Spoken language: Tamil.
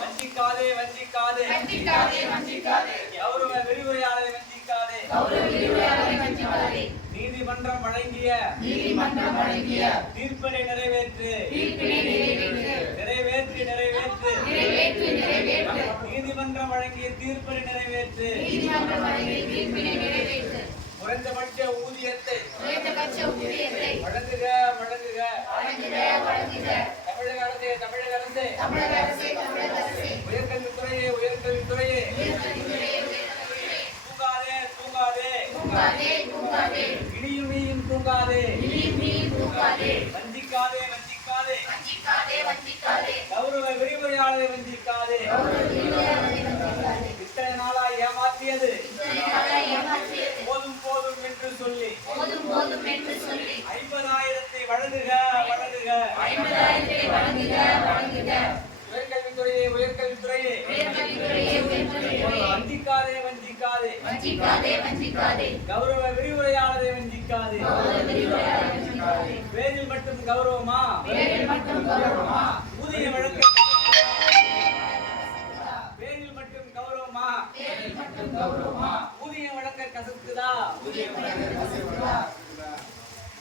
வஞ்சிக்காதே வஞ்சிக்காதே வஞ்சிக்காதே வஞ்சிக்காதே கௌரவ விரிவுரையாளரை வஞ்சிக்காதே நீதிமன்றம் வழங்கிய தீர்ப்பினை நிறைவேற்று நீதிமன்றம் வழங்கிய தீர்ப்பினை நிறைவேற்று குறைந்தபட்ச ஊதியத்தை வழங்குக தமிழக அரசே உயர்கல்வித்துறையே தூங்காதே இனியும் தூங்காதே வஞ்சிக்காதே கௌரவ விரிவுரையாளரை வஞ்சிக்காதே இத்தனை நாளா ஏமாற்றியது போதும் என்று சொல்லி 50,000 வழங்குக உயர்கல்வித்துறையே வஞ்சிக்காதே கௌரவ விரிவுரையாளரை வஞ்சிக்காதே பேரில் மட்டும் கௌரவமா ஊதிய வழக்கு பேரில் மட்டும் கௌரவமா ஊதிய வழக்க கசக்குதா